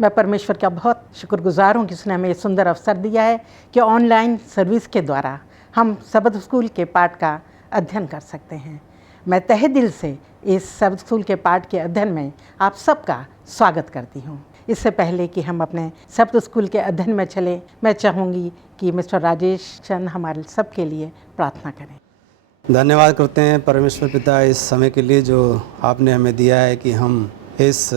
मैं परमेश्वर का बहुत शुक्रगुजार हूँ कि उसने हमें ये सुंदर अवसर दिया है कि ऑनलाइन सर्विस के द्वारा हम सबद स्कूल के पाठ का अध्ययन कर सकते हैं। मैं तहे दिल से इस सबद स्कूल के पाठ के अध्ययन में आप सबका स्वागत करती हूँ। इससे पहले कि हम अपने सबद स्कूल के अध्ययन में चले, मैं चाहूँगी कि मिस्टर राजेश चंद हमारे सब के लिए प्रार्थना करें। धन्यवाद करते हैं परमेश्वर पिता इस समय के लिए जो आपने हमें दिया है कि हम इस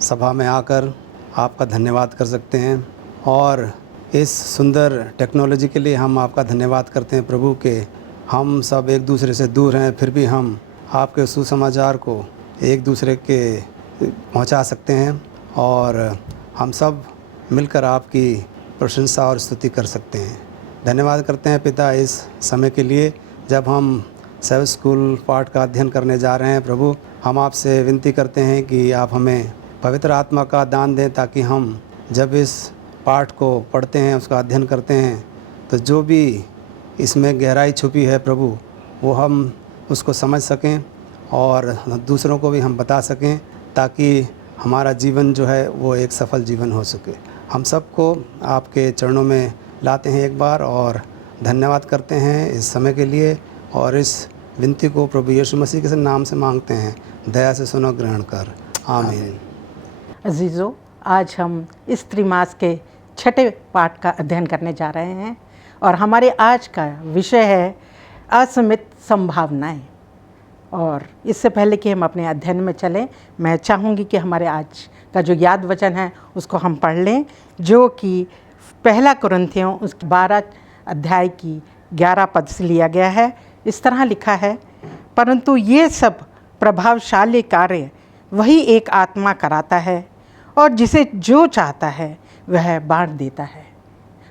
सभा में आकर आपका धन्यवाद कर सकते हैं, और इस सुंदर टेक्नोलॉजी के लिए हम आपका धन्यवाद करते हैं प्रभु के हम सब एक दूसरे से दूर हैं, फिर भी हम आपके सुसमाचार को एक दूसरे के पहुंचा सकते हैं और हम सब मिलकर आपकी प्रशंसा और स्तुति कर सकते हैं। धन्यवाद करते हैं पिता इस समय के लिए जब हम सबद स्कूल पाठ का अध्ययन करने जा रहे हैं। प्रभु, हम आपसे विनती करते हैं कि आप हमें पवित्र आत्मा का दान दें, ताकि हम जब इस पाठ को पढ़ते हैं, उसका अध्ययन करते हैं, तो जो भी इसमें गहराई छुपी है प्रभु, वो हम उसको समझ सकें और दूसरों को भी हम बता सकें, ताकि हमारा जीवन जो है वो एक सफल जीवन हो सके। हम सबको आपके चरणों में लाते हैं एक बार और धन्यवाद करते हैं इस समय के लिए, और इस विनती को प्रभु यीशु मसीह के नाम से मांगते हैं। दया से सुनो, ग्रहण कर। आमीन। अजीज़ों, आज हम इस त्रिमास के छठे पाठ का अध्ययन करने जा रहे हैं और हमारे आज का विषय है असीमित संभावनाएं। और इससे पहले कि हम अपने अध्ययन में चलें, मैं चाहूँगी कि हमारे आज का जो याद वचन है उसको हम पढ़ लें, जो कि पहला कुरिन्थियों उसके 12 अध्याय की 11 पद से लिया गया है। इस तरह लिखा है, परंतु ये सब प्रभावशाली कार्य वही एक आत्मा कराता है, और जिसे जो चाहता है वह बांट देता है।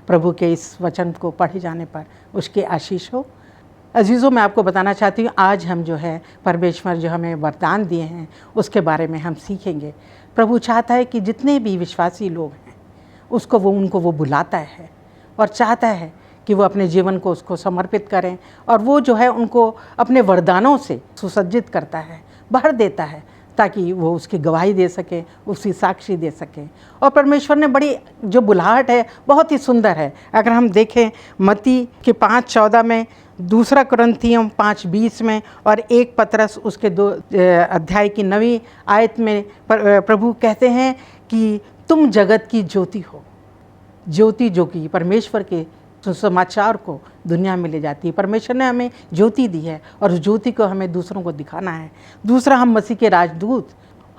प्रभु के इस वचन को पढ़े जाने पर उसकी आशीष हो। अजीज़ों, मैं आपको बताना चाहती हूँ, आज हम जो है परमेश्वर जो हमें वरदान दिए हैं उसके बारे में हम सीखेंगे। प्रभु चाहता है कि जितने भी विश्वासी लोग हैं उनको वो बुलाता है और चाहता है कि वो अपने जीवन को उसको समर्पित करें, और वो जो है उनको अपने वरदानों से सुसज्जित करता है, भर देता है, ताकि वो उसकी गवाही दे सके, उसकी साक्षी दे सके। और परमेश्वर ने बड़ी जो बुलाहट है बहुत ही सुंदर है। अगर हम देखें मत्ती के 5:14 में, दूसरा कुरिन्थियों 5:20 में, और 1 पतरस उसके 2 अध्याय की 9वीं आयत में प्रभु कहते हैं कि तुम जगत की ज्योति हो। ज्योति जो कि परमेश्वर के सुसमाचार को दुनिया में ले जाती है। परमेश्वर ने हमें ज्योति दी है और उस ज्योति को हमें दूसरों को दिखाना है। दूसरा, हम मसीह के राजदूत,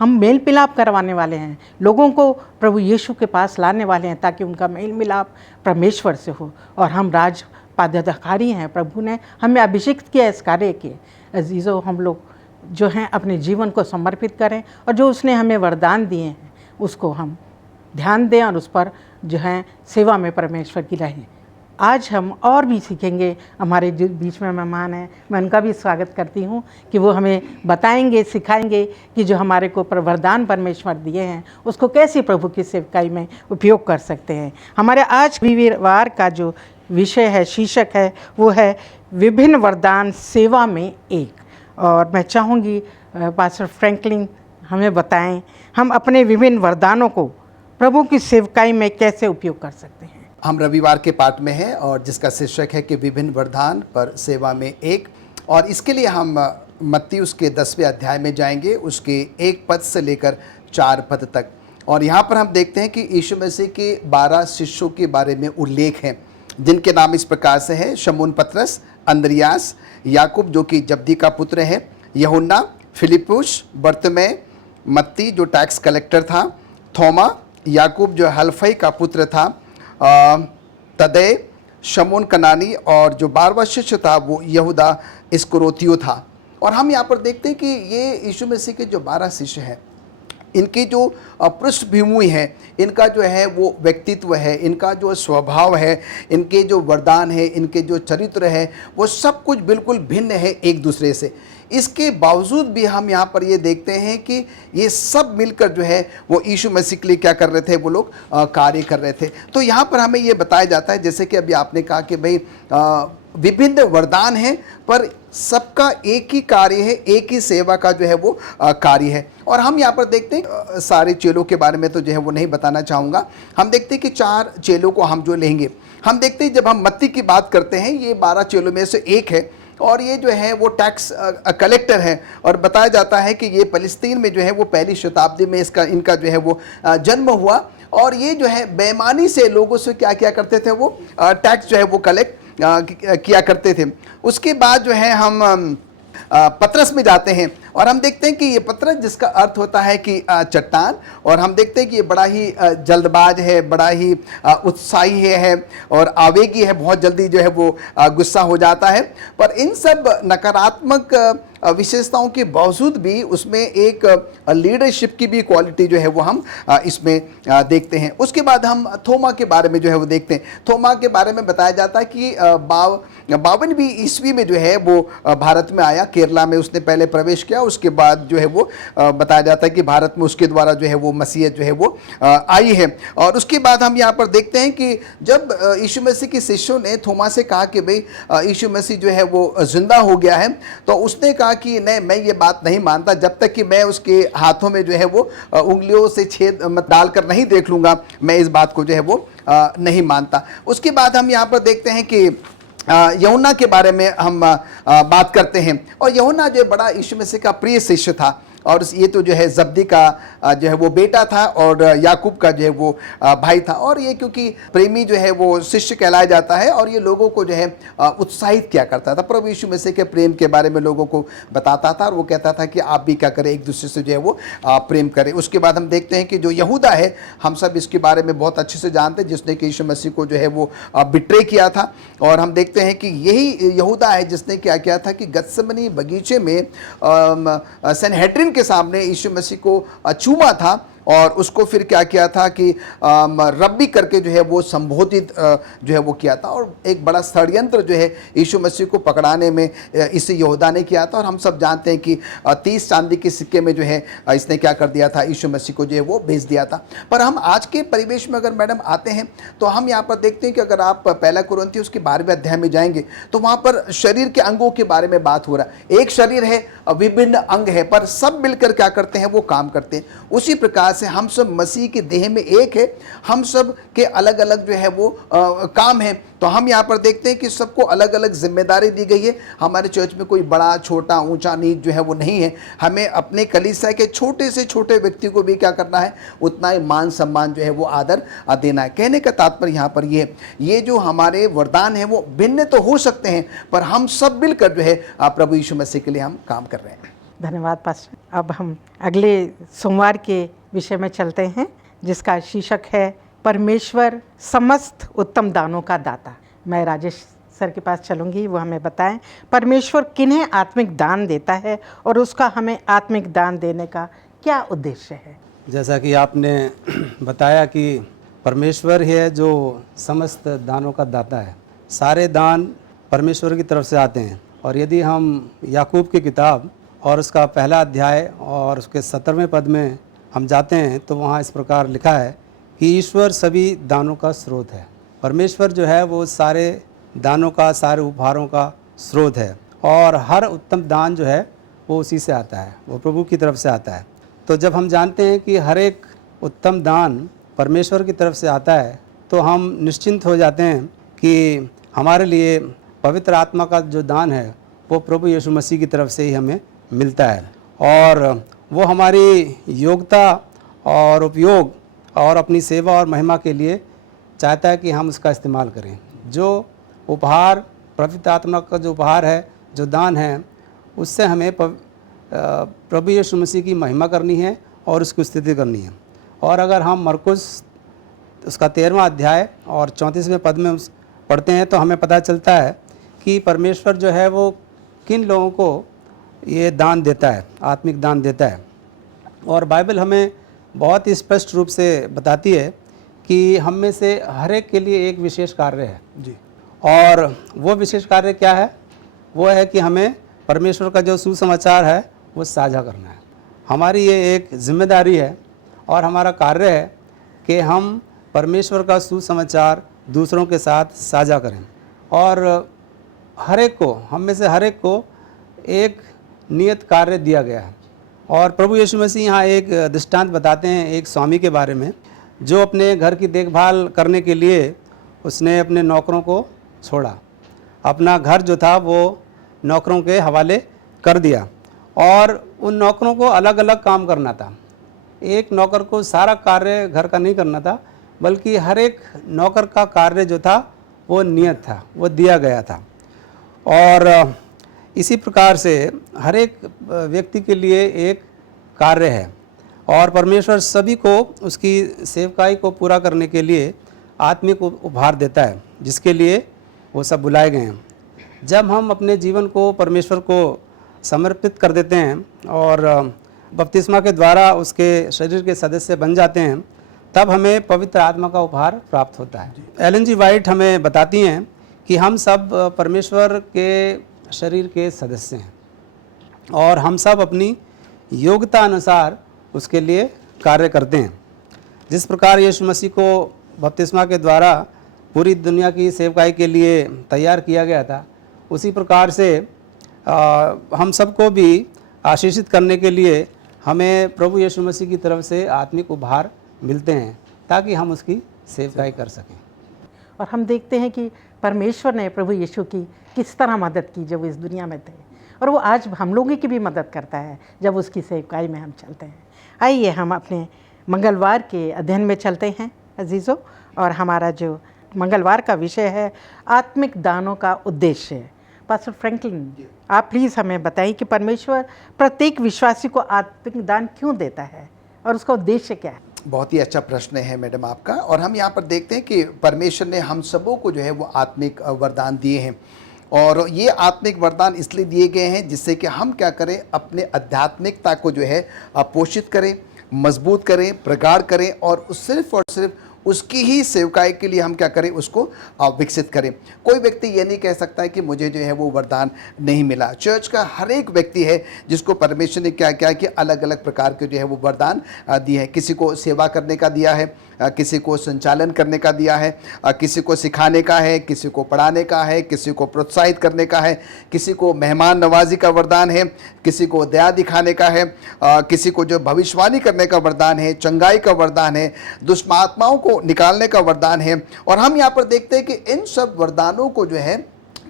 हम मेल मिलाप करवाने वाले हैं, लोगों को प्रभु यीशु के पास लाने वाले हैं, ताकि उनका मेल मिलाप परमेश्वर से हो। और हम राज पदाधिकारी हैं, प्रभु ने हमें अभिषिक्त किया इस कार्य के। अजीज़ों, हम लोग जो हैं अपने जीवन को समर्पित करें और जो उसने हमें वरदान दिए हैं उसको हम ध्यान दें और उस पर जो है सेवा में परमेश्वर की रहें। आज हम और भी सीखेंगे। हमारे जो बीच में मेहमान हैं, मैं उनका भी स्वागत करती हूँ कि वो हमें बताएंगे, सिखाएंगे कि जो हमारे को वरदान परमेश्वर दिए हैं उसको कैसे प्रभु की सेवकाई में उपयोग कर सकते हैं। हमारे आज रविवार का जो विषय है, शीर्षक है, वो है विभिन्न वरदान सेवा में एक। और मैं चाहूँगी पास्टर फ्रैंकलिन हमें बताएं हम अपने विभिन्न वरदानों को प्रभु की सेवकाई में कैसे उपयोग कर सकते हैं। हम रविवार के पाठ में हैं और जिसका शीर्षक है कि विभिन्न वरदान पर सेवा में एक। और इसके लिए हम मत्ती उसके 10वें अध्याय में जाएंगे, उसके 1 पद से लेकर 4 पद तक। और यहाँ पर हम देखते हैं कि यीशु मसीह के 12 शिष्यों के बारे में उल्लेख है, जिनके नाम इस प्रकार से है: शमून पतरस, अंद्रियास, याकूब जो कि जब्दी का पुत्र है, यूहन्ना, फिलिपुस, बरतुमै, मत्ती जो टैक्स कलेक्टर था, थोमा, याकूब जो हल्फई का पुत्र था, तदै, शमून कनानी, और जो 12वां शिष्य था वो यहूदा इस्करियोती था। और हम यहाँ पर देखते हैं कि ये यीशु मसीह के जो 12 शिष्य हैं, इनकी जो पृष्ठभूमि है, इनका जो है वो व्यक्तित्व है, इनका जो स्वभाव है, इनके जो वरदान है, इनके जो चरित्र है, वो सब कुछ बिल्कुल भिन्न है एक दूसरे से। इसके बावजूद भी हम यहाँ पर ये देखते हैं कि ये सब मिलकर जो है वो यीशु मसीह के लिए क्या कर रहे थे, वो लोग कार्य कर रहे थे। तो यहाँ पर हमें ये बताया जाता है, जैसे कि अभी आपने कहा कि भाई विभिन्न वरदान हैं, पर सबका एक ही कार्य है, एक ही सेवा का जो है वो कार्य है। और हम यहाँ पर देखते हैं सारे चेलों के बारे में तो जो है वो नहीं बताना चाहूँगा। हम देखते हैं कि 4 चेलों को हम जो लेंगे, हम देखते हैं जब हम मत्ती की बात करते हैं, ये 12 चेलों में से एक है और ये जो है वो टैक्स कलेक्टर है। और बताया जाता है कि ये फलस्तीन में जो है वो पहली शताब्दी में इनका जो है वो जन्म हुआ। और ये जो है बेईमानी से लोगों से क्या क्या करते थे, वो टैक्स जो है वो कलेक्ट किया करते थे। उसके बाद जो है हम पतरस में जाते हैं और हम देखते हैं कि ये पतरस, जिसका अर्थ होता है कि चट्टान, और हम देखते हैं कि ये बड़ा ही जल्दबाज है, बड़ा ही उत्साही है और आवेगी है, बहुत जल्दी जो है वो गुस्सा हो जाता है। पर इन सब नकारात्मक विशेषताओं के बावजूद भी उसमें एक लीडरशिप की भी क्वालिटी जो है वो हम इसमें देखते हैं। उसके बाद हम थोमा के बारे में जो है वो देखते हैं। थोमा के बारे में बताया जाता है कि 52वीं ईस्वी में जो है वो भारत में आया, केरला में उसने पहले प्रवेश किया। उसके बाद जो है वो बताया जाता है कि भारत में उसके द्वारा जो है वो मसीहत जो है वो आई है। और उसके बाद हम यहाँ पर देखते हैं कि जब यीशु मसीह के शिष्यों ने थोमा से कहा कि भाई यीशु मसीह जो है वो जिंदा हो गया है, तो उसने कहा कि नहीं, मैं ये बात नहीं मानता जब तक कि मैं उसके हाथों में जो है वो उंगलियों से छेद डालकर नहीं देख लूँगा, मैं इस बात को जो है वो नहीं मानता। उसके बाद हम यहाँ पर देखते हैं कि यूहन्ना के बारे में हम बात करते हैं। और यूहन्ना जो बड़ा यीशु मसीह का प्रिय शिष्य था, और ये तो जो है जब्दी का जो है वो बेटा था और याकूब का जो है वो भाई था। और ये क्योंकि प्रेमी जो है वो शिष्य कहलाया जाता है और ये लोगों को जो है उत्साहित किया करता था, प्रभु यीशु मसीह के प्रेम के बारे में लोगों को बताता था और वो कहता था कि आप भी क्या करें, एक दूसरे से जो है वो प्रेम करें। उसके बाद हम देखते हैं कि जो यहूदा है, हम सब इसके बारे में बहुत अच्छे से जानते हैं, जिसने कि यीशु मसीह को जो है वो बिट्रे किया था। और हम देखते हैं कि यही यहूदा है जिसने क्या किया था कि गत्सेमनी बगीचे में सनहेड्रिन के सामने यीशु मसीह को चूमा था और उसको फिर क्या किया था कि रब्बी करके जो है वो संबोधित जो है वो किया था। और एक बड़ा षड्यंत्र जो है यीशु मसीह को पकड़ाने में इस यहूदा ने किया था। और हम सब जानते हैं कि 30 चांदी के सिक्के में जो है इसने क्या कर दिया था, यीशु मसीह को जो है वो भेज दिया था। पर हम आज के परिवेश में अगर मैडम आते हैं तो हम यहाँ पर देखते हैं कि अगर आप पहला कुरिन्थियों उसके 12वें अध्याय में जाएंगे तो वहाँ पर शरीर के अंगों के बारे में बात हो रहा है। एक शरीर है, विभिन्न अंग है, पर सब मिलकर क्या करते हैं, वो काम करते हैं। उसी प्रकार से हम सब मसीह के देह में एक है, हम सब के अलग अलग जो है वो काम है। तो हम यहाँ पर देखते हैं कि सबको अलग अलग जिम्मेदारी दी गई है। हमारे चर्च में कोई बड़ा छोटा ऊंचा नीच जो है वो नहीं है। हमें अपने कलीसिया के छोटे से छोटे व्यक्ति को भी क्या करना है, उतना ही मान सम्मान जो है वो आदर देना है। कहने का तात्पर्य यहाँ पर ये जो हमारे वरदान है वो भिन्न तो हो सकते हैं, पर हम सब मिलकर जो है प्रभु यीशु मसीह के लिए हम काम कर रहे हैं। धन्यवाद पास्टर। अब हम अगले सोमवार के विषय में चलते हैं, जिसका शीर्षक है परमेश्वर समस्त उत्तम दानों का दाता। मैं राजेश सर के पास चलूँगी, वो हमें बताएं परमेश्वर किन्हें आत्मिक दान देता है और उसका हमें आत्मिक दान देने का क्या उद्देश्य है। जैसा कि आपने बताया कि परमेश्वर ही है जो समस्त दानों का दाता है। सारे दान परमेश्वर की तरफ से आते हैं। और यदि हम याकूब की किताब और उसका पहला अध्याय और उसके 17वें पद में हम जाते हैं तो वहाँ इस प्रकार लिखा है कि ईश्वर सभी दानों का स्रोत है। परमेश्वर जो है वो सारे दानों का, सारे उपहारों का स्रोत है और हर उत्तम दान जो है वो उसी से आता है, वो प्रभु की तरफ से आता है। तो जब हम जानते हैं कि हर एक उत्तम दान परमेश्वर की तरफ से आता है तो हम निश्चिंत हो जाते हैं कि हमारे लिए पवित्र आत्मा का जो दान है वो प्रभु यीशु मसीह की तरफ से ही हमें मिलता है। और वो हमारी योग्यता और उपयोग और अपनी सेवा और महिमा के लिए चाहता है कि हम उसका इस्तेमाल करें। जो उपहार, पवित्र आत्मा का जो उपहार है, जो दान है, उससे हमें प्रभु यीशु मसीह की महिमा करनी है और उसकी स्तुति करनी है। और अगर हम मरकुस उसका 13वां अध्याय और 34वें पद में पढ़ते हैं तो हमें पता चलता है कि परमेश्वर जो है वो किन लोगों को ये दान देता है, आत्मिक दान देता है। और बाइबल हमें बहुत ही स्पष्ट रूप से बताती है कि हम में से हर एक के लिए एक विशेष कार्य है जी। और वो विशेष कार्य क्या है? वो है कि हमें परमेश्वर का जो सुसमाचार है वो साझा करना है। हमारी ये एक जिम्मेदारी है और हमारा कार्य है कि हम परमेश्वर का सुसमाचार दूसरों के साथ साझा करें। और हर एक को, हम में से हर एक को एक नियत कार्य दिया गया है। और प्रभु यीशु मसीह यहाँ एक दृष्टांत बताते हैं एक स्वामी के बारे में, जो अपने घर की देखभाल करने के लिए उसने अपने नौकरों को छोड़ा, अपना घर जो था वो नौकरों के हवाले कर दिया और उन नौकरों को अलग अलग काम करना था। एक नौकर को सारा कार्य घर का नहीं करना था, बल्कि हर एक नौकर का कार्य जो था वो नियत था, वो दिया गया था। और इसी प्रकार से हर एक व्यक्ति के लिए एक कार्य है और परमेश्वर सभी को उसकी सेवकाई को पूरा करने के लिए आत्मिक उपहार देता है, जिसके लिए वो सब बुलाए गए हैं। जब हम अपने जीवन को परमेश्वर को समर्पित कर देते हैं और बपतिस्मा के द्वारा उसके शरीर के सदस्य बन जाते हैं, तब हमें पवित्र आत्मा का उपहार प्राप्त होता है। एलन जी वाइट हमें बताती हैं कि हम सब परमेश्वर के शरीर के सदस्य हैं और हम सब अपनी योग्यता अनुसार उसके लिए कार्य करते हैं। जिस प्रकार यीशु मसीह को बपतिस्मा के द्वारा पूरी दुनिया की सेवकाई के लिए तैयार किया गया था, उसी प्रकार से हम सबको भी आशीषित करने के लिए हमें प्रभु यीशु मसीह की तरफ से आत्मिक उपहार मिलते हैं ताकि हम उसकी सेवकाई कर सकें। और हम देखते हैं कि परमेश्वर ने प्रभु यीशु की किस तरह मदद की जब वो इस दुनिया में थे, और वो आज हम लोगों की भी मदद करता है जब उसकी सेवकाई में हम चलते हैं। आइए हम अपने मंगलवार के अध्ययन में चलते हैं अजीज़ों, और हमारा जो मंगलवार का विषय है आत्मिक दानों का उद्देश्य। पास्टर फ्रैंकलिन, आप प्लीज़ हमें बताइए कि परमेश्वर प्रत्येक विश्वासी को आत्मिक दान क्यों देता है और उसका उद्देश्य क्या है? बहुत ही अच्छा प्रश्न है मैडम आपका। और हम यहाँ पर देखते हैं कि परमेश्वर ने हम सबों को जो है वो आत्मिक वरदान दिए हैं, और ये आत्मिक वरदान इसलिए दिए गए हैं जिससे कि हम क्या करें, अपने आध्यात्मिकता को जो है पोषित करें, मजबूत करें, प्रगाढ़ करें, और सिर्फ और सिर्फ उसकी ही सेवकाई के लिए हम क्या करें, उसको विकसित करें। कोई व्यक्ति ये नहीं कह सकता है कि मुझे जो है वो वरदान नहीं मिला। चर्च का हर एक व्यक्ति है जिसको परमेश्वर ने क्या क्या कि अलग अलग प्रकार के जो है वो वरदान दिए हैं। किसी को सेवा करने का दिया है, किसी को संचालन करने का दिया है, किसी को सिखाने का है, किसी को पढ़ाने का है, किसी को प्रोत्साहित करने का है, किसी को मेहमान नवाजी का वरदान है, किसी को दया दिखाने का है, किसी को जो भविष्यवाणी करने का वरदान है, चंगाई का वरदान है, दुष्ट आत्माओं को निकालने का वरदान है। और हम यहाँ पर देखते हैं कि इन सब वरदानों को जो है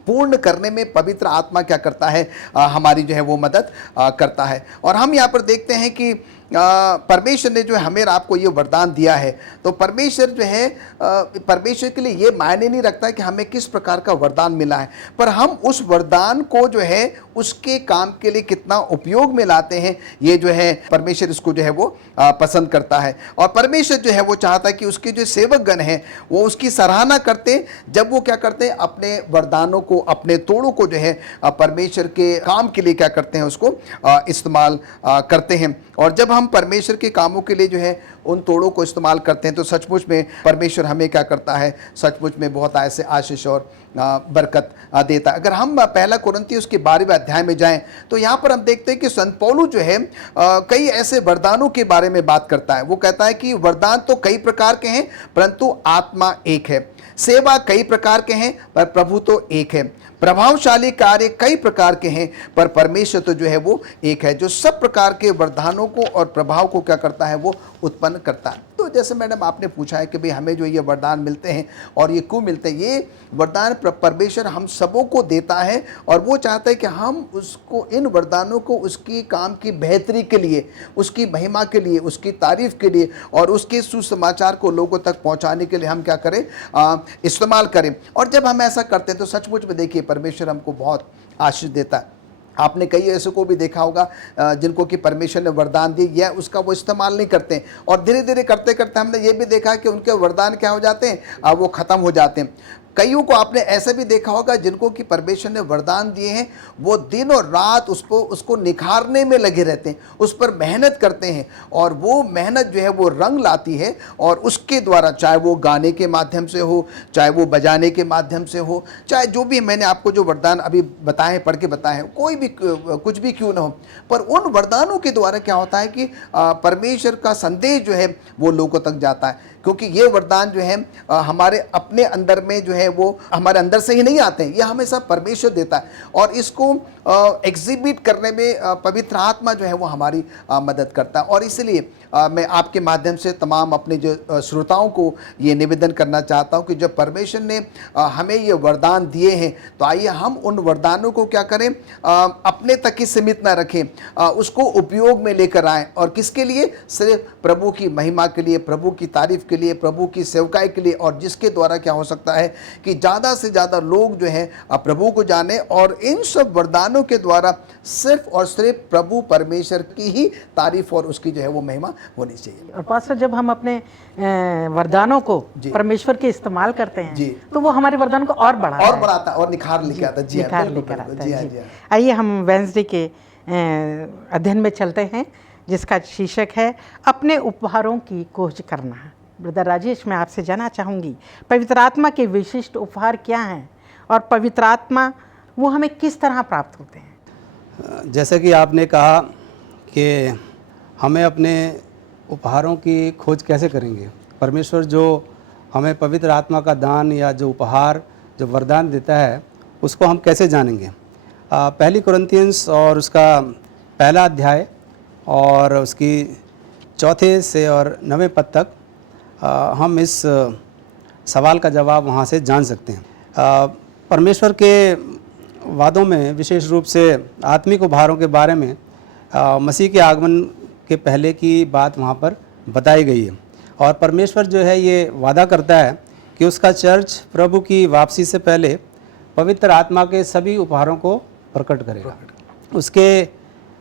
पूर्ण करने में पवित्र आत्मा क्या करता है, हमारी जो है वो मदद करता है। और हम यहाँ पर देखते हैं कि परमेश्वर ने जो है हमें आपको ये वरदान दिया है, तो परमेश्वर जो है परमेश्वर के लिए ये मायने नहीं रखता है कि हमें किस प्रकार का वरदान मिला है, पर हम उस वरदान को जो है उसके काम के लिए कितना उपयोग में लाते हैं, ये जो है परमेश्वर इसको जो है वो पसंद करता है। और परमेश्वर जो है वो चाहता है कि उसके जो सेवकगण हैं वो उसकी सराहना करते हैं जब वो क्या करते हैं, अपने वरदानों को, अपने तोड़ों को जो है परमेश्वर के काम के लिए क्या करते हैं, उसको इस्तेमाल करते हैं। और जब हम परमेश्वर के कामों के लिए जो है उन तोड़ों को इस्तेमाल करते हैं, तो सचमुच में परमेश्वर हमें क्या करता है, सचमुच में बहुत ऐसे आशीष और बरकत देता है। अगर हम पहला कुरिन्थियों के 12वें अध्याय में जाएं तो यहाँ पर हम देखते हैं कि संत पौलुस जो है कई ऐसे वरदानों के बारे में बात करता है। वो कहता है कि वरदान तो कई प्रकार के हैं परंतु आत्मा एक है, सेवा कई प्रकार के हैं पर प्रभु तो एक है, प्रभावशाली कार्य कई प्रकार के हैं पर परमेश्वर तो जो है वो एक है, जो सब प्रकार के वरदानों को और प्रभाव को क्या करता है, वो उत्पन्न करता है। तो जैसे मैडम आपने पूछा है कि भाई हमें जो ये वरदान मिलते हैं और ये क्यों मिलते हैं, ये वरदान परमेश्वर हम सबों को देता है और वो चाहता है कि हम उसको, इन वरदानों को उसकी काम की बेहतरी के लिए, उसकी महिमा के लिए, उसकी तारीफ के लिए और उसके सुसमाचार को लोगों तक पहुंचाने के लिए हम क्या करें, इस्तेमाल करें। और जब हम ऐसा करते हैं तो सचमुच में देखिए परमेश्वर हमको बहुत आशीष देता है। आपने कई ऐसे को भी देखा होगा जिनको कि परमेश्वर ने वरदान दी या उसका वो इस्तेमाल नहीं करते हैं, और धीरे धीरे करते करते हमने ये भी देखा कि उनके वरदान क्या हो जाते हैं, वो ख़त्म हो जाते हैं। कईयों को आपने ऐसा भी देखा होगा जिनको कि परमेश्वर ने वरदान दिए हैं, वो दिन और रात उसको निखारने में लगे रहते हैं, उस पर मेहनत करते हैं, और वो मेहनत जो है वो रंग लाती है, और उसके द्वारा चाहे वो गाने के माध्यम से हो, चाहे वो बजाने के माध्यम से हो, चाहे जो भी मैंने आपको जो वरदान अभी बताए, पढ़ के बताए हैं, कोई भी कुछ भी क्यों ना हो, पर उन वरदानों के द्वारा क्या होता है कि परमेश्वर का संदेश जो है वो लोगों तक जाता है। क्योंकि ये वरदान जो है हमारे अपने अंदर में जो है वो हमारे अंदर से ही नहीं आते हैं, ये हमेशा परमेश्वर देता है, और इसको एग्जिबिट करने में पवित्र आत्मा जो है वो हमारी मदद करता है। और इसलिए मैं आपके माध्यम से तमाम अपने जो श्रोताओं को ये निवेदन करना चाहता हूँ कि जब परमेश्वर ने हमें ये वरदान दिए हैं तो आइए हम उन वरदानों को क्या करें, अपने तक ही सीमित ना रखें, उसको उपयोग में लेकर आएं। और किसके लिए? सिर्फ प्रभु की महिमा के लिए, प्रभु की तारीफ के लिए, प्रभु की सेवकाई के लिए, और जिसके द्वारा क्या हो सकता है कि ज़्यादा से ज़्यादा लोग जो है प्रभु को जाने। और इन सब वरदानों के द्वारा सिर्फ और सिर्फ प्रभु परमेश्वर की ही तारीफ और उसकी जो है वो महिमा होनी चाहिए। और पास्टर, जब हम अपने वरदानों को परमेश्वर के इस्तेमाल करते हैं तो वो हमारे वरदान को और बढ़ाता है और निखार लेकर आता है। निखार लेकर आता है। आइए हम वेडनेसडे के अध्ययन में चलते हैं, जिसका शीर्षक है अपने उपहारों की खोज करना। ब्रदर राजेश, मैं आपसे जानना चाहूँगी पवित्र आत्मा के विशिष्ट उपहार क्या हैं और पवित्र आत्मा वो हमें किस तरह प्राप्त होते हैं? जैसे कि आपने कहा कि हमें अपने उपहारों की खोज कैसे करेंगे, परमेश्वर जो हमें पवित्र आत्मा का दान या जो उपहार, जो वरदान देता है, उसको हम कैसे जानेंगे। पहली कुरिन्थियंस और उसका पहला अध्याय और उसकी 4 से और 9 पद तक हम इस सवाल का जवाब वहाँ से जान सकते हैं। परमेश्वर के वादों में विशेष रूप से आत्मिक उपहारों के बारे में मसीह के आगमन के पहले की बात वहाँ पर बताई गई है। और परमेश्वर जो है ये वादा करता है कि उसका चर्च प्रभु की वापसी से पहले पवित्र आत्मा के सभी उपहारों को प्रकट करेगा। उसके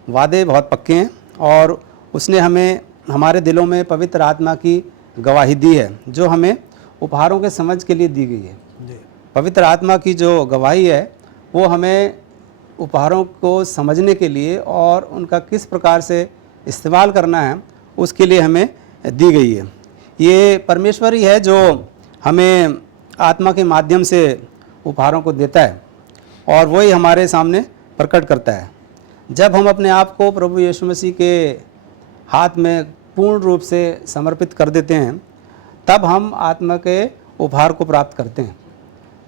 वादे बहुत पक्के हैं और उसने हमें हमारे दिलों में पवित्र आत्मा की गवाही दी है, जो हमें उपहारों के समझ के लिए दी गई है। पवित्र आत्मा की जो गवाही है वो हमें उपहारों को समझने के लिए और उनका किस प्रकार से इस्तेमाल करना है उसके लिए हमें दी गई है। ये परमेश्वर ही है जो हमें आत्मा के माध्यम से उपहारों को देता है और वही हमारे सामने प्रकट करता है। जब हम अपने आप को प्रभु यीशु मसीह के हाथ में पूर्ण रूप से समर्पित कर देते हैं, तब हम आत्मा के उपहार को प्राप्त करते हैं।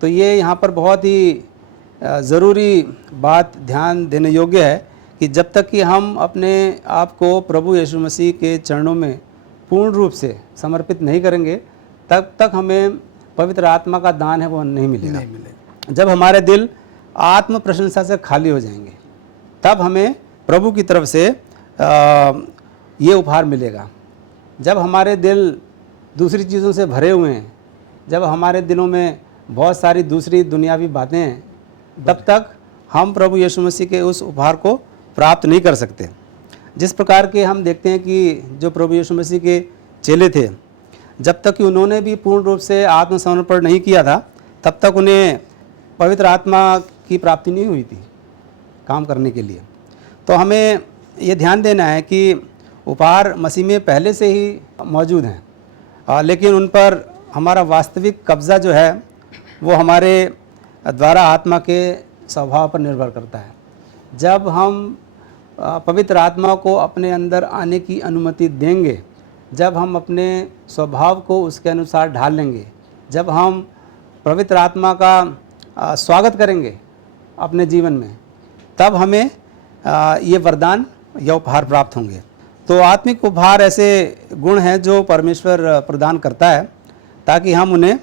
तो ये यहाँ पर बहुत ही ज़रूरी बात ध्यान देने योग्य है कि जब तक कि हम अपने आप को प्रभु यीशु मसीह के चरणों में पूर्ण रूप से समर्पित नहीं करेंगे, तब तक हमें पवित्र आत्मा का दान है वो नहीं मिलेगा। जब हमारे दिल आत्म प्रशंसा से खाली हो जाएंगे, तब हमें प्रभु की तरफ से ये उपहार मिलेगा। जब हमारे दिल दूसरी चीज़ों से भरे हुए हैं, जब हमारे दिलों में बहुत सारी दूसरी दुनियावी बातें हैं, तब तक हम प्रभु यीशु मसीह के उस उपहार को प्राप्त नहीं कर सकते। जिस प्रकार के हम देखते हैं कि जो प्रभु यीशु मसीह के चेले थे, जब तक कि उन्होंने भी पूर्ण रूप से आत्मसमर्पण नहीं किया था, तब तक उन्हें पवित्र आत्मा की प्राप्ति नहीं हुई थी काम करने के लिए। तो हमें ये ध्यान देना है कि उपहार मसीह में पहले से ही मौजूद हैं, लेकिन उन पर हमारा वास्तविक कब्ज़ा जो है वो हमारे द्वारा आत्मा के स्वभाव पर निर्भर करता है। जब हम पवित्र आत्मा को अपने अंदर आने की अनुमति देंगे, जब हम अपने स्वभाव को उसके अनुसार ढाल लेंगे, जब हम पवित्र आत्मा का स्वागत करेंगे अपने जीवन में, तब हमें ये वरदान या उपहार प्राप्त होंगे। तो आत्मिक उपहार ऐसे गुण हैं जो परमेश्वर प्रदान करता है ताकि हम उन्हें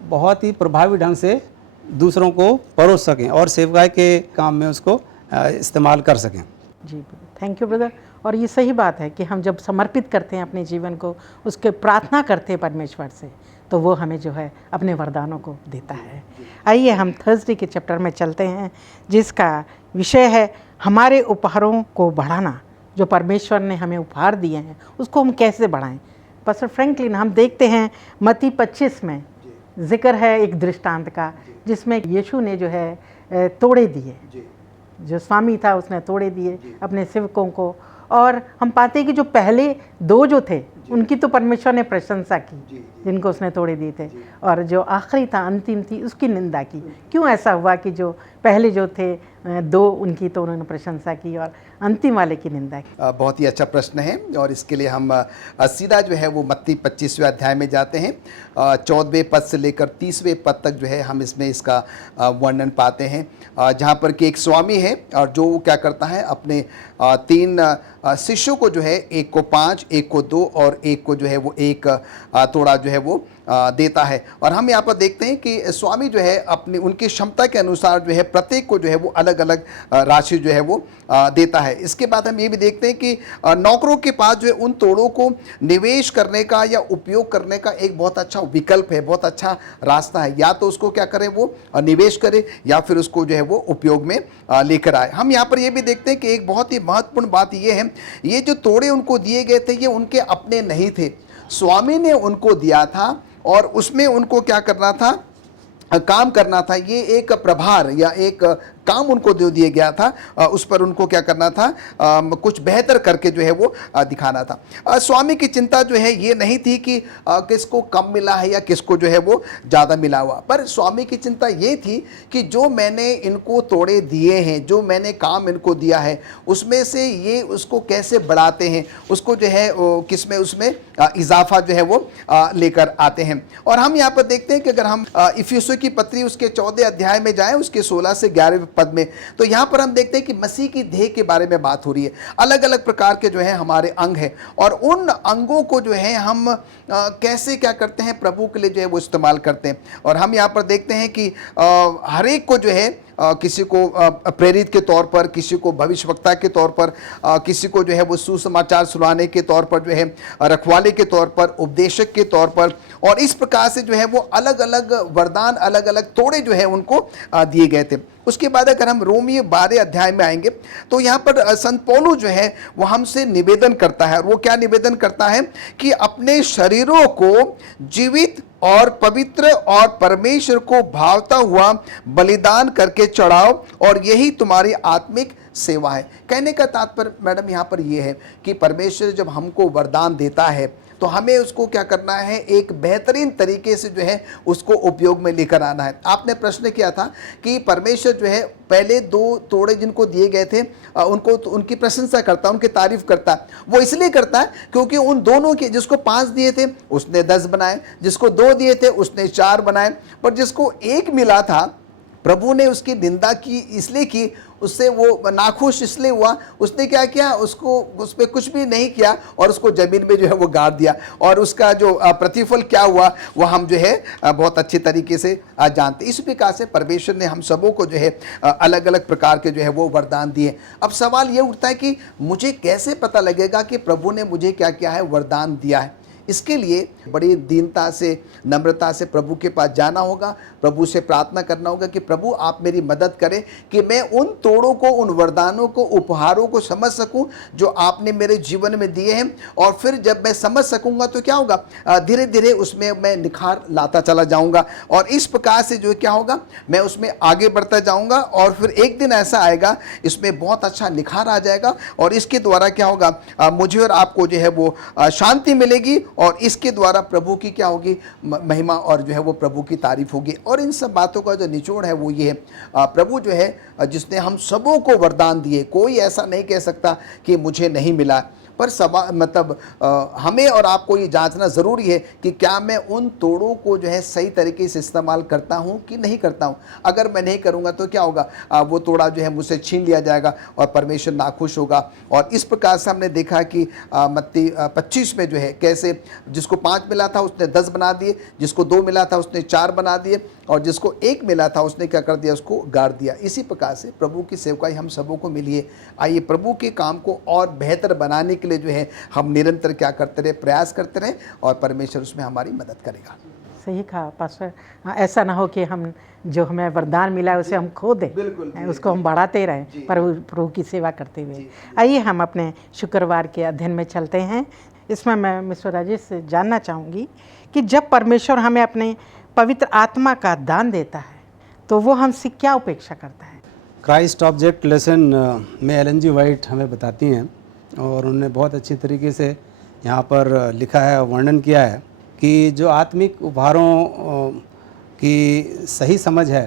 बहुत ही प्रभावी ढंग से दूसरों को परोस सकें और सेवकाई के काम में उसको इस्तेमाल कर सकें। जी, थैंक यू ब्रदर। और ये सही बात है कि हम जब समर्पित करते हैं अपने जीवन को, उसके प्रार्थना करते हैं परमेश्वर से, तो वो हमें जो है अपने वरदानों को देता है। आइए हम थर्सडे के चैप्टर में चलते हैं, जिसका विषय है हमारे उपहारों को बढ़ाना। जो परमेश्वर ने हमें उपहार दिए हैं उसको हम कैसे बढ़ाएं। पास्टर फ्रैंकलिन, हम देखते हैं मत्ती 25 में जिक्र है एक दृष्टांत का, जिसमें यीशु ने जो है तोड़े दिए, जो स्वामी था उसने तोड़े दिए अपने सेवकों को। और हम पाते हैं कि जो पहले 2 जो थे उनकी तो परमेश्वर ने प्रशंसा की, जी। जिनको उसने तोड़े दिए थे, और जो आखिरी था, अंतिम थी, उसकी निंदा की। क्यों ऐसा हुआ कि जो पहले जो थे दो, उनकी तो उन्होंने प्रशंसा की और अंतिम वाले की निंदा की? बहुत ही अच्छा प्रश्न है, और इसके लिए हम सीधा जो है वो मत्ती 25वें अध्याय में जाते हैं। 14वें पद से लेकर 30वें पद तक जो है हम इसमें इसका वर्णन पाते हैं, जहाँ पर कि एक स्वामी है और जो वो क्या करता है, अपने 3 शिष्यों को जो है, एक को 5, एक को 2 और एक को जो है वो 1 तोड़ा जो है वो देता है। और हम यहाँ पर देखते हैं कि स्वामी जो है अपनी उनकी क्षमता के अनुसार जो है प्रत्येक को जो है वो अलग अलग राशि जो है वो देता है। इसके बाद हम ये भी देखते हैं कि नौकरों के पास जो है उन तोड़ों को निवेश करने का या उपयोग करने का एक बहुत अच्छा विकल्प है, बहुत अच्छा रास्ता है। या तो उसको क्या करें, वो निवेश करे, या फिर उसको जो है वो उपयोग में लेकर आए। हम यहाँ पर ये भी देखते हैं कि एक बहुत ही महत्वपूर्ण बात ये है, ये जो तोड़े उनको दिए गए थे, ये उनके अपने नहीं थे, स्वामी ने उनको दिया था और उसमें उनको क्या करना था, काम करना था। ये एक प्रभार या एक काम उनको दे दिया गया था, उस पर उनको क्या करना था, कुछ बेहतर करके जो है वो दिखाना था। स्वामी की चिंता जो है ये नहीं थी कि किसको कम मिला है या किसको जो है वो ज़्यादा मिला हुआ, पर स्वामी की चिंता ये थी कि जो मैंने इनको तोड़े दिए हैं, जो मैंने काम इनको दिया है, उसमें से ये उसको कैसे बढ़ाते हैं, उसको जो है किस में उसमें इजाफा जो है वो लेकर आते हैं। और हम यहाँ पर देखते हैं कि अगर हम इफिसियों की पत्री उसके 14 अध्याय में जाएं, उसके 16 से 11 पद में, तो यहाँ पर हम देखते हैं कि मसीह की देह के बारे में बात हो रही है। अलग अलग प्रकार के जो है हमारे अंग हैं, और उन अंगों को जो है हम कैसे क्या करते हैं, प्रभु के लिए जो है वो इस्तेमाल करते हैं। और हम यहाँ पर देखते हैं कि हर एक को जो है किसी को प्रेरित के तौर पर, किसी को भविष्यवक्ता के तौर पर, किसी को जो है वो सुसमाचार सुनाने के तौर पर, जो है रखवाले के तौर पर, उपदेशक के तौर पर, और इस प्रकार से जो है वो अलग अलग वरदान, अलग अलग तोड़े जो है उनको दिए गए थे। उसके बाद अगर हम रोमियो 12 अध्याय में आएंगे, तो यहाँ पर संत पौलुस जो है वो हमसे निवेदन करता है, और वो क्या निवेदन करता है कि अपने शरीरों को जीवित और पवित्र और परमेश्वर को भावता हुआ बलिदान करके चढ़ाओ, और यही तुम्हारी आत्मिक सेवा है। कहने का तात्पर्य मैडम यहाँ पर यह है कि परमेश्वर जब हमको वरदान देता है, तो हमें उसको क्या करना है, एक बेहतरीन तरीके से जो है उसको उपयोग में लेकर आना है। आपने प्रश्न किया था कि परमेश्वर जो है पहले 2 तोड़े जिनको दिए गए थे उनको तो उनकी प्रशंसा करता, उनकी तारीफ करता। वो इसलिए करता है क्योंकि उन दोनों के, जिसको 5 दिए थे उसने 10 बनाए, जिसको 2 दिए थे उसने 4 बनाए, पर जिसको 1 मिला था प्रभु ने उसकी निंदा की, इसलिए की, उससे वो नाखुश इसलिए हुआ, उसने क्या किया, उसको उस पर कुछ भी नहीं किया और उसको ज़मीन में जो है वो गाड़ दिया। और उसका जो प्रतिफल क्या हुआ वो हम जो है बहुत अच्छे तरीके से जानते। इस प्रकार से परमेश्वर ने हम सबों को जो है अलग अलग प्रकार के जो है वो वरदान दिए। अब सवाल ये उठता है कि मुझे कैसे पता लगेगा कि प्रभु ने मुझे क्या क्या है वरदान दिया है। इसके लिए बड़ी दीनता से, नम्रता से प्रभु के पास जाना होगा, प्रभु से प्रार्थना करना होगा कि प्रभु आप मेरी मदद करें कि मैं उन तोड़ों को, उन वरदानों को, उपहारों को समझ सकूं जो आपने मेरे जीवन में दिए हैं। और फिर जब मैं समझ सकूंगा तो क्या होगा, धीरे धीरे उसमें मैं निखार लाता चला जाऊंगा, और इस प्रकार से जो क्या होगा, मैं उसमें आगे बढ़ता जाऊंगा, और फिर एक दिन ऐसा आएगा इसमें बहुत अच्छा निखार आ जाएगा, और इसके द्वारा क्या होगा, मुझे और आपको जो है वो शांति मिलेगी, और इसके द्वारा प्रभु की क्या होगी, महिमा, और जो है वो प्रभु की तारीफ होगी। और इन सब बातों का जो निचोड़ है वो ये है, प्रभु जो है जिसने हम सबों को वरदान दिए, कोई ऐसा नहीं कह सकता कि मुझे नहीं मिला। पर मतलब हमें और आपको ये जांचना ज़रूरी है कि क्या मैं उन तोड़ों को जो है सही तरीके से इस्तेमाल करता हूँ कि नहीं करता हूँ। अगर मैं नहीं करूँगा तो क्या होगा, वो तोड़ा जो है मुझसे छीन लिया जाएगा और परमेश्वर नाखुश होगा। और इस प्रकार से हमने देखा कि मत्ती 25 में जो है कैसे जिसको 5 मिला था उसने 10 बना दिए, जिसको 2 मिला था उसने 4 बना दिए, और जिसको 1 मिला था उसने क्या कर दिया, उसको गाड़ दिया। इसी प्रकार से प्रभु की सेवकाई हम सबों को मिली है। आइए प्रभु के काम को और बेहतर बनाने के लिए जो है हम निरंतर क्या करते रहे, प्रयास करते रहे, और परमेश्वर उसमें हमारी मदद करेगा। सही कहा पास्टर। हाँ, ऐसा ना हो कि हम जो हमें वरदान मिला है उसे हम खो दें, बिल्कुल, उसको हम बढ़ाते रहें प्रभु की सेवा करते हुए। आइए हम अपने शुक्रवार के अध्ययन में चलते हैं। इसमें मैं मिस्टर राजेश से जानना चाहूँगी कि जब परमेश्वर हमें अपने पवित्र आत्मा का दान देता है तो वो हमसे क्या अपेक्षा करता है। क्राइस्ट ऑब्जेक्ट लेसन में एलन जी वाइट हमें बताती हैं, और उन्होंने बहुत अच्छी तरीके से यहाँ पर लिखा है, वर्णन किया है कि जो आत्मिक उपहारों की सही समझ है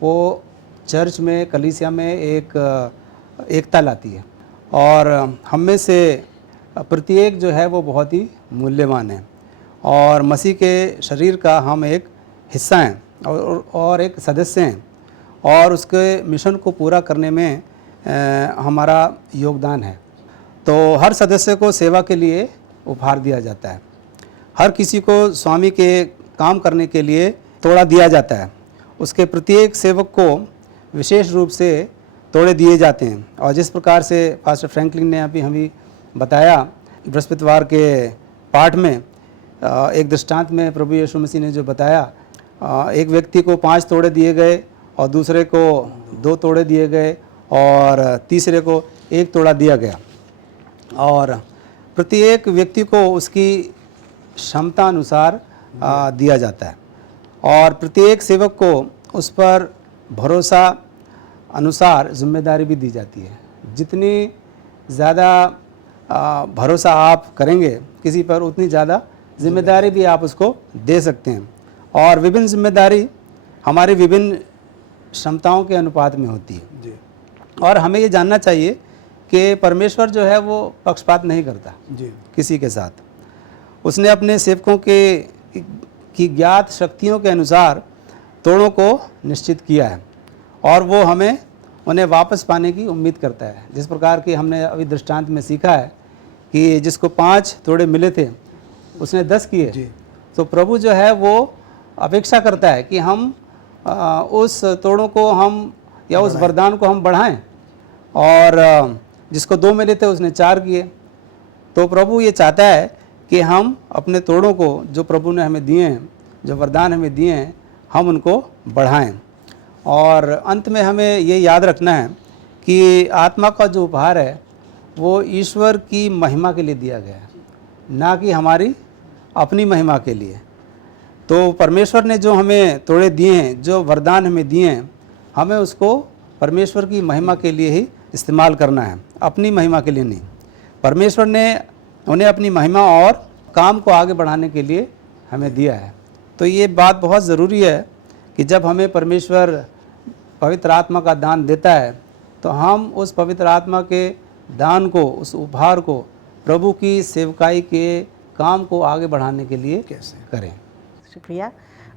वो चर्च में, कलीसिया में एकता लाती है। और हम में से प्रत्येक जो है वो बहुत ही मूल्यवान है और मसीह के शरीर का हम एक हिस्सा हैं और एक सदस्य हैं और उसके मिशन को पूरा करने में हमारा योगदान है। तो हर सदस्य को सेवा के लिए उपहार दिया जाता है। हर किसी को स्वामी के काम करने के लिए तोड़ा दिया जाता है। उसके प्रत्येक सेवक को विशेष रूप से तोड़े दिए जाते हैं। और जिस प्रकार से पास्टर फ्रैंकलिन ने अभी हमें बताया बृहस्पतिवार के पाठ में, एक दृष्टांत में प्रभु यीशु मसीह ने जो बताया, एक व्यक्ति को 5 तोड़े दिए गए और दूसरे को 2 तोड़े दिए गए और तीसरे को 1 तोड़ा दिया गया। और प्रत्येक व्यक्ति को उसकी क्षमता अनुसार दिया जाता है और प्रत्येक सेवक को उस पर भरोसा अनुसार जिम्मेदारी भी दी जाती है। जितनी ज़्यादा भरोसा आप करेंगे किसी पर, उतनी ज़्यादा जिम्मेदारी भी आप उसको दे सकते हैं। और विभिन्न जिम्मेदारी हमारी विभिन्न क्षमताओं के अनुपात में होती है जी। और हमें ये जानना चाहिए कि परमेश्वर जो है वो पक्षपात नहीं करता जी। किसी के साथ। उसने अपने सेवकों की ज्ञात शक्तियों के अनुसार तोड़ों को निश्चित किया है और वो हमें उन्हें वापस पाने की उम्मीद करता है। जिस प्रकार की हमने अभी दृष्टांत में सीखा है कि जिसको 5 तोड़े मिले थे उसने 10 किए। तो प्रभु जो है वो अपेक्षा करता है कि हम उस तोड़ों को हम या उस वरदान को हम बढ़ाएं। और जिसको 2 मिले थे उसने 4 किए। तो प्रभु ये चाहता है कि हम अपने तोड़ों को जो प्रभु ने हमें दिए हैं, जो वरदान हमें दिए हैं, हम उनको बढ़ाएं। और अंत में हमें ये याद रखना है कि आत्मा का जो उपहार है वो ईश्वर की महिमा के लिए दिया गया है, ना कि हमारी अपनी महिमा के लिए। तो परमेश्वर ने जो हमें तोड़े दिए हैं, जो वरदान हमें दिए हैं, हमें उसको परमेश्वर की महिमा के लिए ही इस्तेमाल करना है, अपनी महिमा के लिए नहीं। परमेश्वर ने उन्हें अपनी महिमा और काम को आगे बढ़ाने के लिए हमें दिया है। तो ये बात बहुत ज़रूरी है कि जब हमें परमेश्वर पवित्र आत्मा का दान देता है तो हम उस पवित्र आत्मा के दान को, उस उपहार को प्रभु की सेवकाई के काम को आगे बढ़ाने के लिए कैसे करें। शुक्रिया।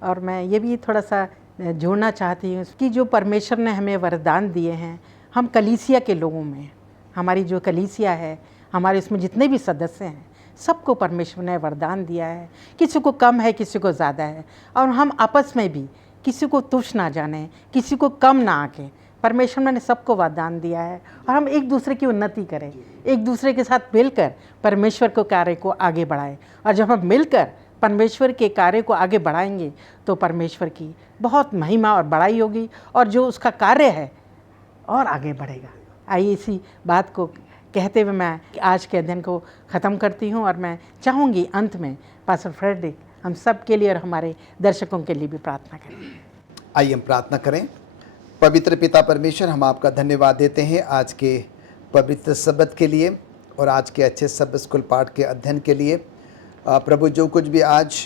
और मैं ये भी थोड़ा सा जोड़ना चाहती हूँ कि जो परमेश्वर ने हमें वरदान दिए हैं, हम कलीसिया के लोगों में, हमारी जो कलीसिया है, हमारे इसमें जितने भी सदस्य हैं, सबको परमेश्वर ने वरदान दिया है। किसी को कम है, किसी को ज़्यादा है। और हम आपस में भी किसी को तुच्छ ना जाने, किसी को कम ना आके, परमेश्वर ने सबको वरदान दिया है और हम एक दूसरे की उन्नति करें, एक दूसरे के साथ मिलकर परमेश्वर के कार्य को आगे बढ़ाएं। और जब हम मिलकर परमेश्वर के कार्य को आगे बढ़ाएंगे तो परमेश्वर की बहुत महिमा और बड़ाई होगी और जो उसका कार्य है और आगे बढ़ेगा। आइए इसी बात को कहते हुए मैं आज के अध्ययन को ख़त्म करती हूँ और मैं चाहूँगी अंत में पास्टर फ्रेडरिक हम सब के लिए और हमारे दर्शकों के लिए भी प्रार्थना करें। आइए हम प्रार्थना करें। पवित्र पिता परमेश्वर, हम आपका धन्यवाद देते हैं आज के पवित्र शब्द के लिए और आज के अच्छे शब्द स्कूल पाठ के अध्ययन के लिए। प्रभु, जो कुछ भी आज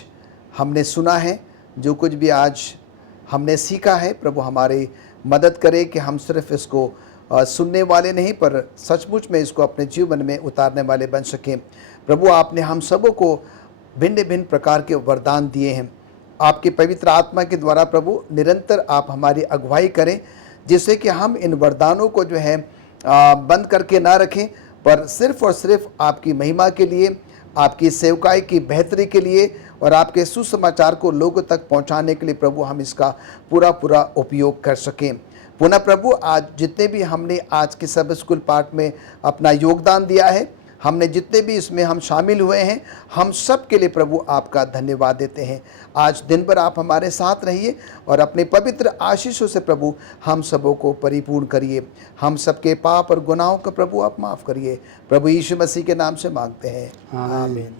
हमने सुना है, जो कुछ भी आज हमने सीखा है, प्रभु हमारी मदद करें कि हम सिर्फ इसको सुनने वाले नहीं पर सचमुच में इसको अपने जीवन में उतारने वाले बन सकें। प्रभु, आपने हम सबों को भिन्न भिन्न प्रकार के वरदान दिए हैं। आपके पवित्र आत्मा के द्वारा प्रभु निरंतर आप हमारी अगुवाई करें, जिससे कि हम इन वरदानों को जो है बंद करके ना रखें, पर सिर्फ और सिर्फ आपकी महिमा के लिए, आपकी सेवकाई की बेहतरी के लिए और आपके सुसमाचार को लोगों तक पहुंचाने के लिए प्रभु हम इसका पूरा उपयोग कर सकें। पुनः प्रभु, आज जितने भी हमने आज के सब स्कूल पाठ में अपना योगदान दिया है, हमने जितने भी इसमें हम शामिल हुए हैं, हम सब के लिए प्रभु आपका धन्यवाद देते हैं। आज दिन भर आप हमारे साथ रहिए और अपने पवित्र आशीषों से प्रभु हम सबों को परिपूर्ण करिए। हम सबके पाप और गुनाहों को प्रभु आप माफ़ करिए। प्रभु यीशु मसीह के नाम से मांगते हैं, आमीन।